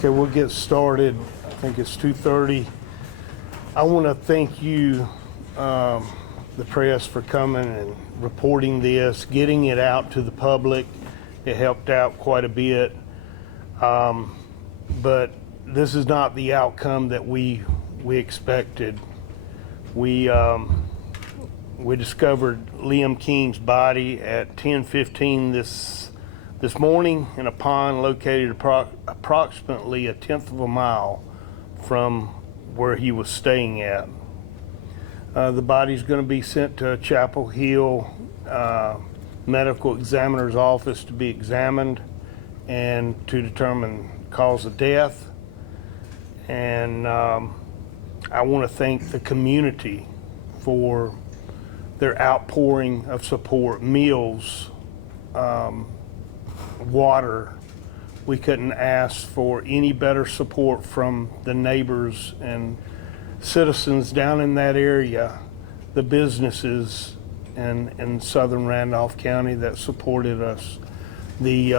Okay, we'll get started. I think it's 2:30. I want to thank you, the press, for coming and reporting this, getting it out to the public. It helped out quite a bit. But this is not the outcome that we expected. We discovered Liam King's body at 10:15 this morning in a pond located approximately 1/10 of a mile from where he was staying at. The body's going to be sent to Chapel Hill medical examiner's office to be examined and to determine cause of death. And I want to thank the community for their outpouring of support, meals, water. We couldn't ask for any better support from the neighbors and citizens down in that area, the businesses in southern Randolph County that supported us. The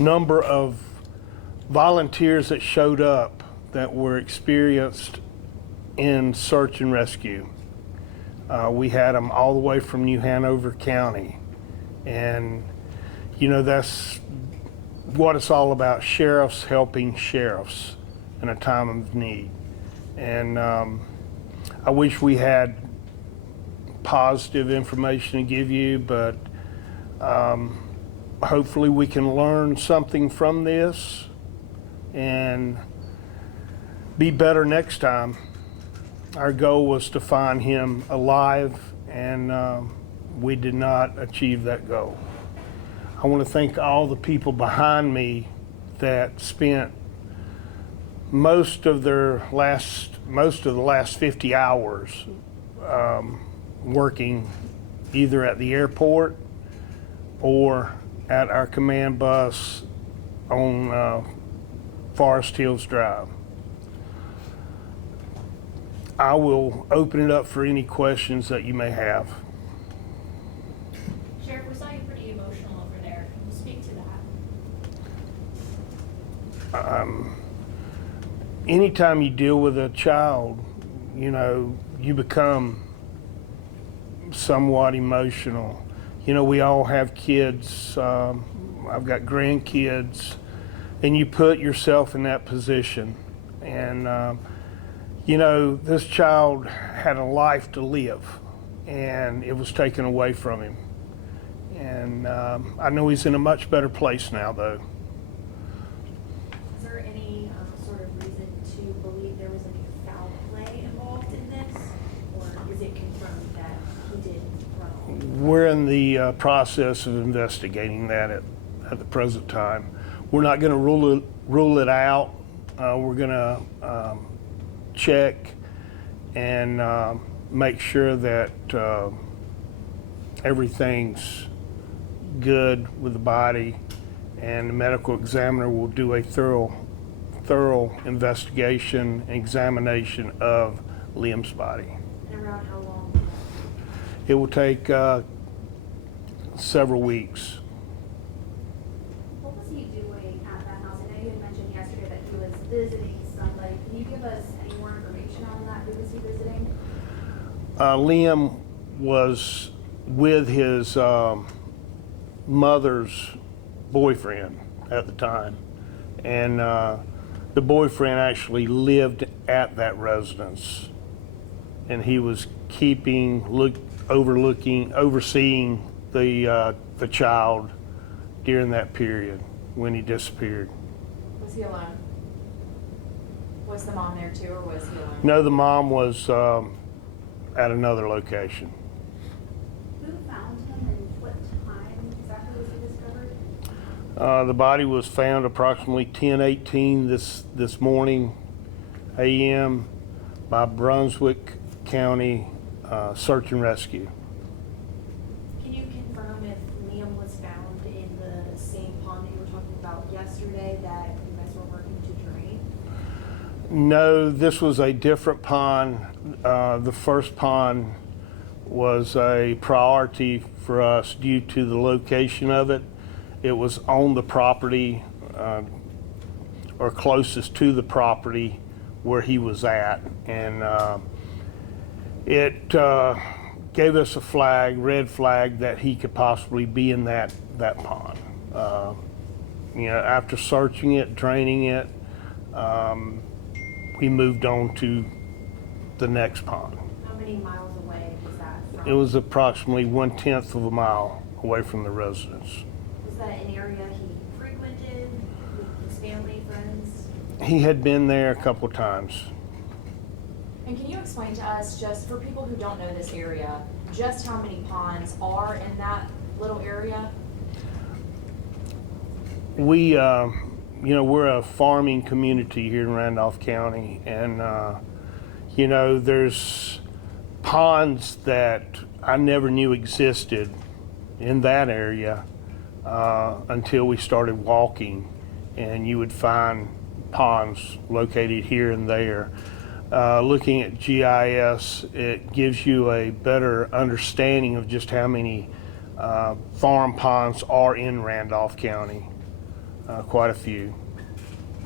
number of volunteers that showed up that were experienced in search and rescue. We had them all the way from New Hanover County. And, you know, that's what it's all about, sheriffs helping sheriffs in a time of need. And I wish we had positive information to give you, but hopefully we can learn something from this and be better next time. Our goal was to find him alive, and we did not achieve that goal. I want to thank all the people behind me that spent most of the last 50 hours working either at the airport or at our command bus on Forest Hills Drive. I will open it up for any questions that you may have. Sheriff, we saw you pretty emotional over there. Can you speak to that? Anytime you deal with a child, you know, you become somewhat emotional. You know, we all have kids. I've got grandkids, and you put yourself in that position. And you know, this child had a life to live, and it was taken away from him. And I know he's in a much better place now, though. Is there any sort of reason to believe there was any foul play involved in this, or is it confirmed that he did run away? We're in the process of investigating that at the present time. We're not going to rule it out. We're going to check and make sure that everything's good with the body, and the medical examiner will do a thorough investigation and examination of Liam's body. And around how long? It will take several weeks. What was he doing at that house? I know you had mentioned yesterday that he was visiting somebody. Can you give us any more information on that? Who was he visiting? Liam was with his mother's boyfriend at the time, and the boyfriend actually lived at that residence, and he was overseeing the child during that period when he disappeared. Was he alone? Was the mom there too, or was he alone? No, the mom was at another location. Who found him and what time exactly was he discovered? The body was found approximately 10:18 this morning a.m. by Brunswick County Search and Rescue. Can you confirm if Liam was found in the same pond that you were talking about yesterday that you guys were working to drain? No, this was a different pond. The first pond was a priority for us due to the location of it. It was on the property, or or closest to the property where he was at. And it gave us a flag, red flag, that he could possibly be in that pond. After searching it, draining it, we moved on to the next pond. How many miles away was that from? It was approximately 1/10 of a mile away from the residence. Was that an area he frequented with his family, friends? He had been there a couple times. And can you explain to us, just for people who don't know this area, just how many ponds are in that little area? We, we're a farming community here in Randolph County, and, there's ponds that I never knew existed in that area until we started walking, and you would find ponds located here and there. Looking at GIS, it gives you a better understanding of just how many farm ponds are in Randolph County. Quite a few.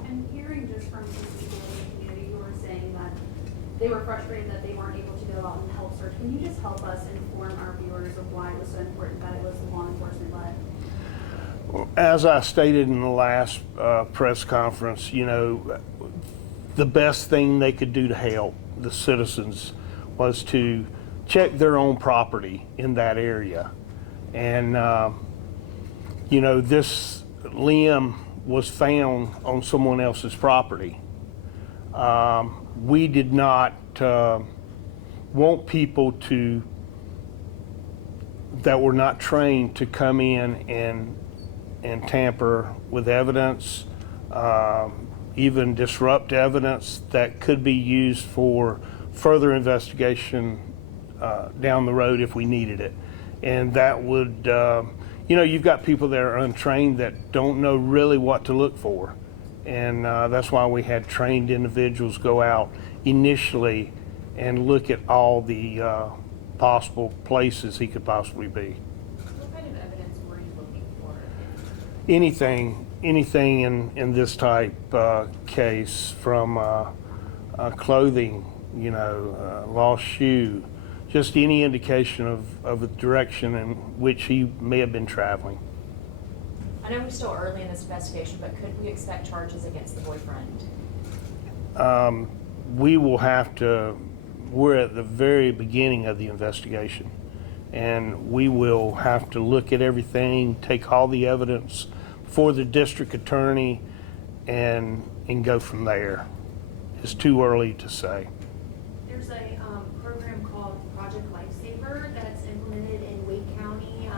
And hearing just from some people in the community who were saying that they were frustrated that they weren't able to go out and help search, can you just help us inform our viewers of why it was so important that it was law enforcement led? As I stated in the last press conference, the best thing they could do to help the citizens was to check their own property in that area. And, this limb was found on someone else's property. We did not want people that were not trained to come in and tamper with evidence, even disrupt evidence that could be used for further investigation down the road if we needed it. And that would, you've got people that are untrained that don't know really what to look for. And that's why we had trained individuals go out initially and look at all the possible places he could possibly be. What kind of evidence were you looking for? Anything in this type case, from clothing, lost shoe, just any indication of the direction in which he may have been traveling. I know we're still early in this investigation, but could we expect charges against the boyfriend? We will have to, we're at the very beginning of the investigation, and we will have to look at everything, take all the evidence for the district attorney, and go from there. It's too early to say. There's a program called Project Lifesaver that's implemented in Wake County.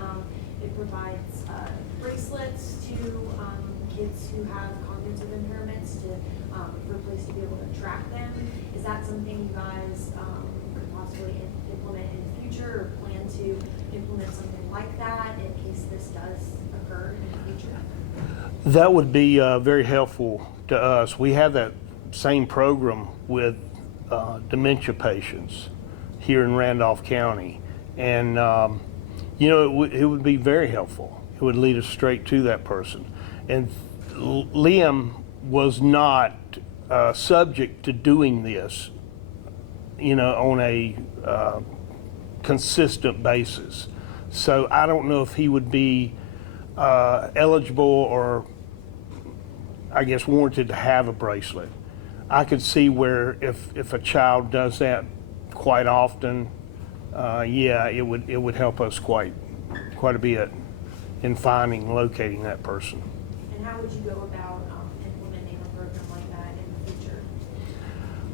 It provides bracelets to kids who have cognitive impairments for a place to be able to track them. Is that something you guys could possibly implement in the future, or plan to implement something like that in case this does occur in the future? That would be very helpful to us. We have that same program with dementia patients here in Randolph County, and it would be very helpful. It would lead us straight to that person. And Liam was not subject to doing this, on a consistent basis. So I don't know if he would be eligible or, I guess, warranted to have a bracelet. I could see where if a child does that quite often, it would help us quite a bit in finding, locating that person. And how would you go about implementing a program like that in the future?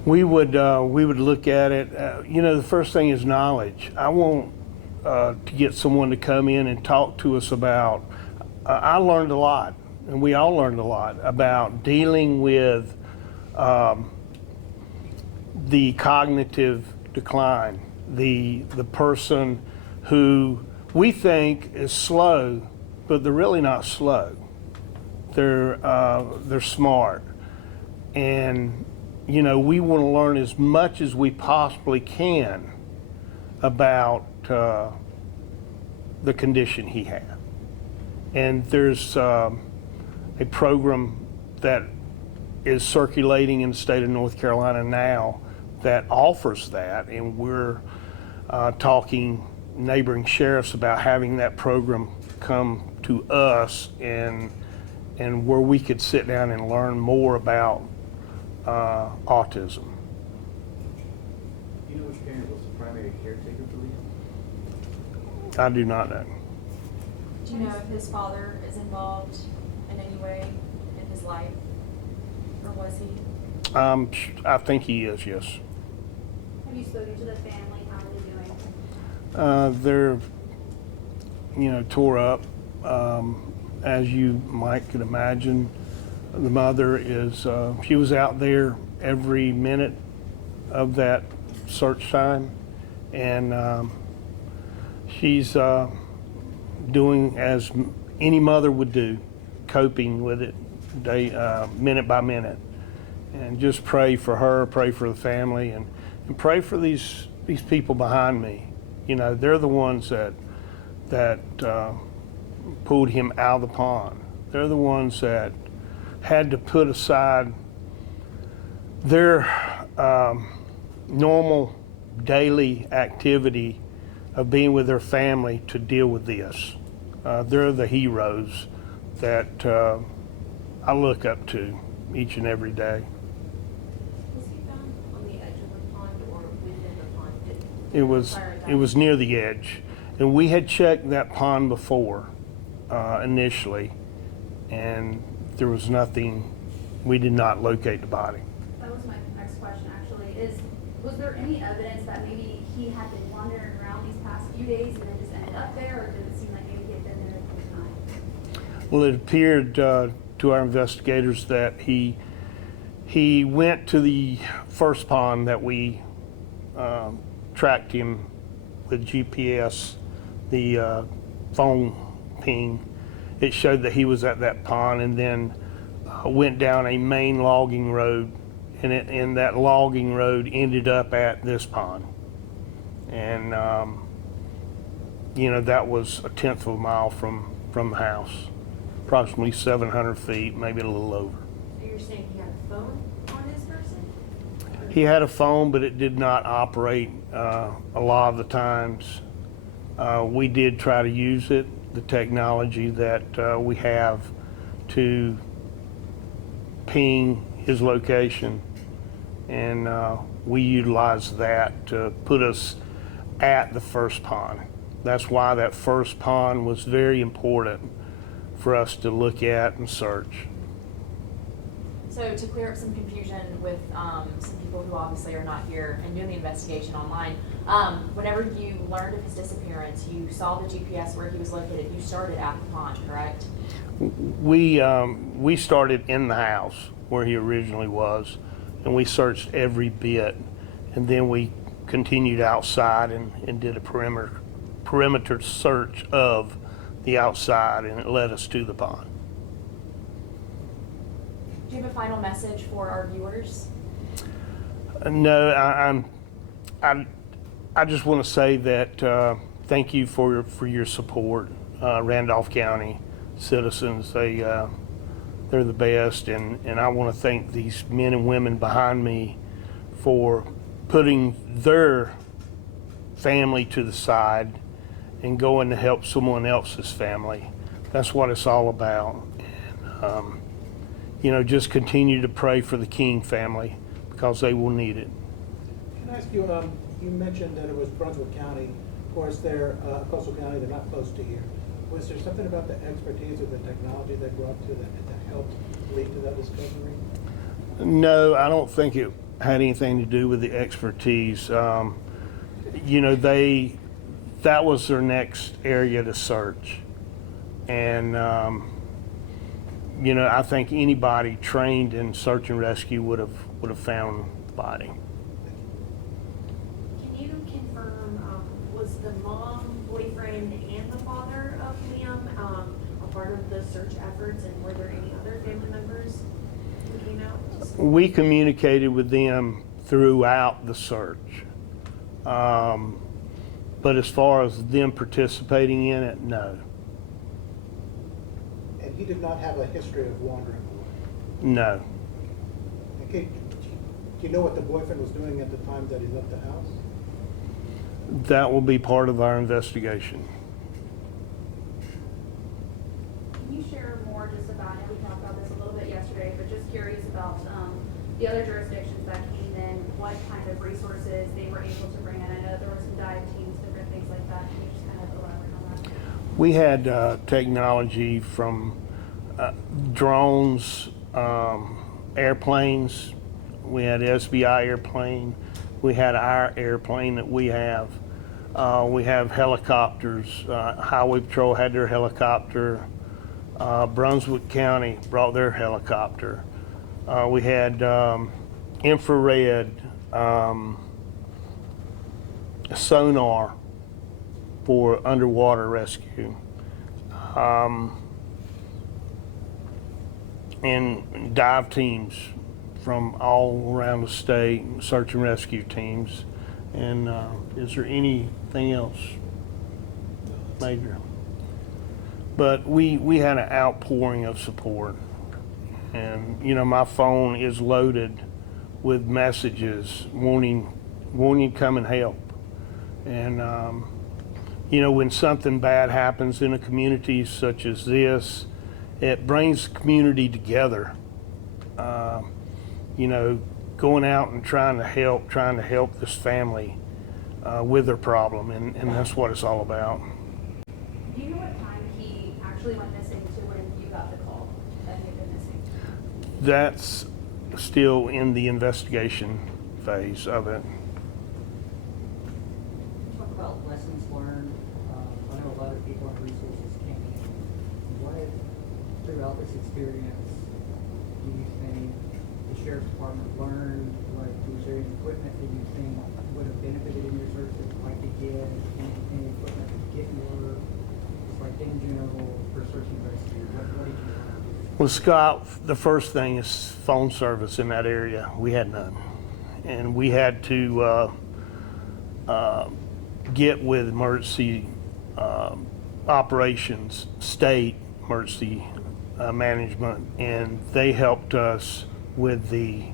We would look at it. The first thing is knowledge. I want to get someone to come in and talk to us about. I learned a lot, and we all learned a lot about dealing with the cognitive decline, the person who we think is slow, but they're really not slow. They're smart, and we want to learn as much as we possibly can about the condition he had. And there's a program that is circulating in the state of North Carolina now that offers that, and we're talking neighboring sheriffs about having that program come to us and where we could sit down and learn more about autism. Do you know which parent was the primary caretaker for Liam? I do not know. Do you know if his father is involved in any way in his life? Or was he? I think he is, yes. Have you spoken to the family? How are they doing? They're, tore up. As you might could imagine, the mother is, she was out there every minute of that search time, and she's doing as any mother would do, coping with it minute by minute. And just pray for her, pray for the family, and pray for these people behind me. They're the ones that pulled him out of the pond. They're the ones that had to put aside their normal daily activity of being with their family to deal with this. They're the heroes that I look up to each and every day. Was he found on the edge of the pond or within the pond? It was near the edge, and we had checked that pond before initially, and there was nothing. We did not locate the body. That was my next question, actually, was there any evidence that maybe he had been wandering around these past few days and then just ended up there, or did it seem like maybe he had been there the whole time? Well, it appeared to our investigators that he went to the first pond that we tracked him with GPS, the phone ping. It showed that he was at that pond, and then went down a main logging road, and that logging road ended up at this pond. And that was a tenth of a mile from the house, approximately 700 feet, maybe a little over. So you're saying he had a phone on his person? He had a phone, but it did not operate a lot of the times. We did try to use it, the technology that we have to ping his location, and we utilized that to put us at the first pond. That's why that first pond was very important for us to look at and search. So to clear up some confusion with some people who obviously are not here and doing the investigation online, whenever you learned of his disappearance, you saw the GPS where he was located, you started at the pond, correct? We started in the house where he originally was, and we searched every bit, and then we continued outside and did a perimeter search of the outside, and it led us to the pond. Do you have a final message for our viewers? No, I just want to say that thank you for your support, Randolph County citizens. They're the best, and I want to thank these men and women behind me for putting their family to the side and going to help someone else's family. That's what it's all about. And, just continue to pray for the King family because they will need it. Can I ask you, you mentioned that it was Brunswick County. Of course, they're coastal county, they're not close to here. Was there something about the expertise or the technology that brought to that helped lead to that discovery? No, I don't think it had anything to do with the expertise. That was their next area to search. And, I think anybody trained in search and rescue would have found the body. Can you confirm, was the mom, boyfriend, and the father of Liam a part of the search efforts, and were there any other family members who came out? We communicated with them throughout the search. But as far as them participating in it, no. And he did not have a history of wandering away. No. Okay, do you know what the boyfriend was doing at the time that he left the house? That will be part of our investigation. Can you share more just about, I know we talked about this a little bit yesterday, but just curious about the other jurisdictions that came in, what kind of resources they were able to bring in? I know there were some dive teams, different things like that. Can you just kind of elaborate on that? We had technology from drones, airplanes. We had SBI airplane. We had our airplane that we have. We have helicopters. Highway Patrol had their helicopter. Brunswick County brought their helicopter. We had infrared sonar for underwater rescue. And dive teams from all around the state, search and rescue teams. And is there anything else major? But we had an outpouring of support. And, you know, my phone is loaded with messages wanting to come and help. And, you know, when something bad happens in a community such as this, it brings the community together. You know, going out and trying to help this family with their problem, and that's what it's all about. Do you know what time he actually went missing to when you got the call that he had been missing? That's still in the investigation phase of it. Talk about lessons learned. I know a lot of people and resources came in. What, throughout this experience, do you think the sheriff's department learned? Like, was there any equipment that you think would have benefited in your search that like to get any equipment to get more, just like in general for search and rescue? What did you learn? Well, Scott, the first thing is phone service in that area. We had none. And we had to get with emergency operations, state emergency management, and they helped us with the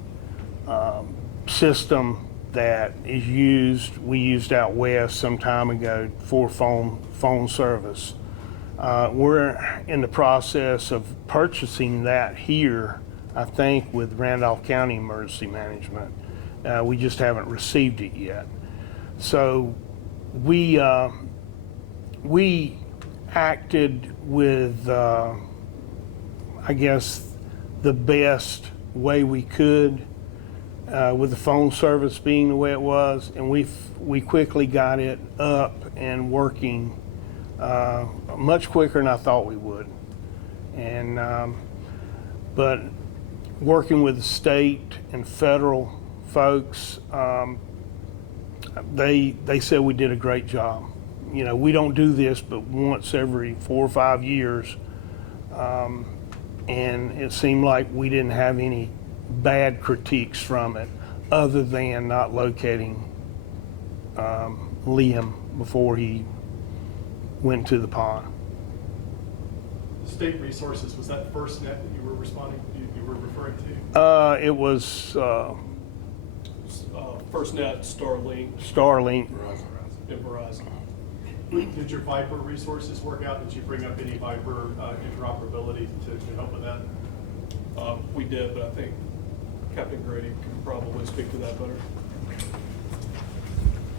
system that is used. We used out west some time ago for phone service. We're in the process of purchasing that here, I think, with Randolph County Emergency Management. We just haven't received it yet. So we acted with, I guess, the best way we could with the phone service being the way it was, and we quickly got it up and working much quicker than I thought we would. And but working with the state and federal folks, they said we did a great job. You know, we don't do this but once every 4 or 5 years, and it seemed like we didn't have any bad critiques from it, other than not locating Liam before he went to the pond. State resources, was that FirstNet that you were you were referring to? It was FirstNet, Starlink, Starlink. and Verizon. Did your Viper resources work out? Did you bring up any Viper interoperability to help with that? We did, but I think Captain Grady can probably speak to that better.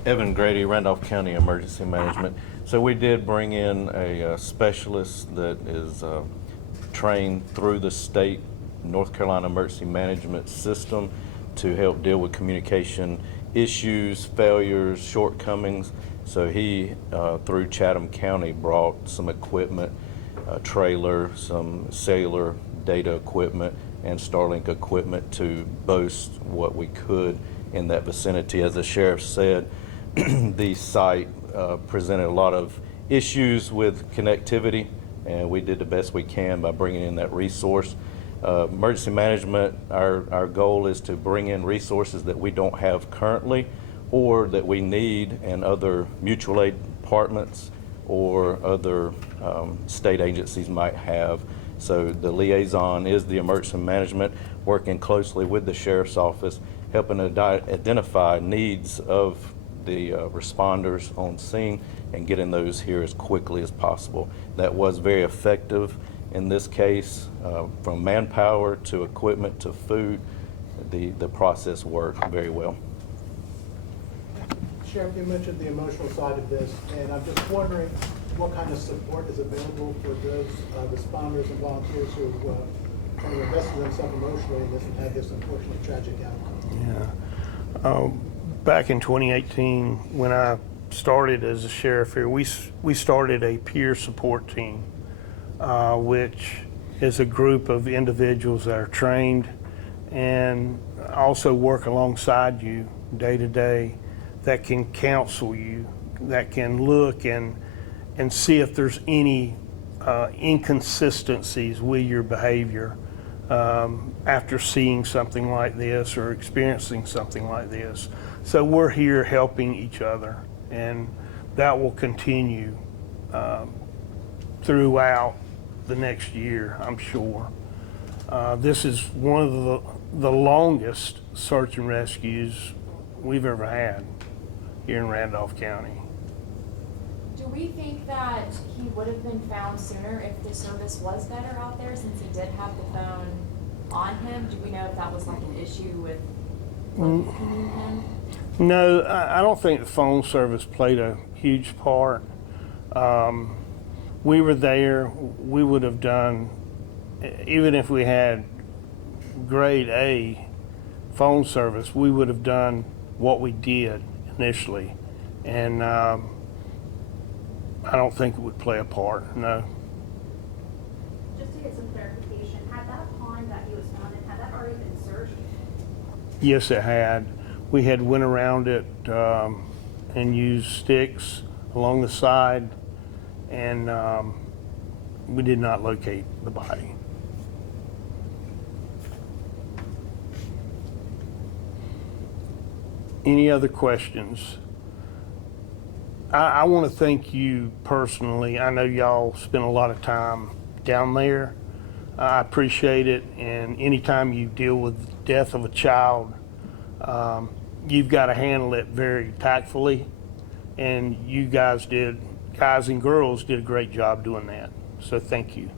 Evan Grady, Randolph County Emergency Management. So we did bring in a specialist that is trained through the state North Carolina Emergency Management System to help deal with communication issues, failures, shortcomings. So he, through Chatham County, brought some equipment, a trailer, some cellular data equipment, and Starlink equipment to boast what we could in that vicinity. As the sheriff said, the site presented a lot of issues with connectivity, and we did the best we can by bringing in that resource. Emergency management, our goal is to bring in resources that we don't have currently or that we need and other mutual aid departments or other state agencies might have So the liaison is the emergency management, working closely with the sheriff's office, helping to identify needs of the responders on scene and getting those here as quickly as possible. That was very effective in this case, from manpower to equipment to food. The process worked very well. Sheriff, you mentioned the emotional side of this, and I'm just wondering what kind of support is available for those responders and volunteers who kind of invested themselves emotionally in this and had this unfortunately tragic outcome. Yeah. Back in 2018, when I started as a sheriff here, we started a peer support team, which is a group of individuals that are trained and also work alongside you day to day, that can counsel you, that can look and see if there's any inconsistencies with your behavior after seeing something like this or experiencing something like this. So we're here helping each other, and that will continue throughout the next year, I'm sure. This is one of the longest search and rescues we've ever had here in Randolph County. Do we think that he would have been found sooner if the service was better out there, since he did have the phone on him? Do we know if that was like an issue with locating him? No, I don't think the phone service played a huge part. We were there, we would have done, even if we had grade A phone service, we would have done what we did initially. And I don't think it would play a part, no. Just to get some clarification, had that pond that he was found in, had that already been searched? Yes, it had. We had went around it and used sticks along the side, and we did not locate the body. Any other questions? I want to thank you personally. I know y'all spend a lot of time down there. I appreciate it, and anytime you deal with the death of a child, you've got to handle it very tactfully, and you guys and girls did a great job doing that. So thank you.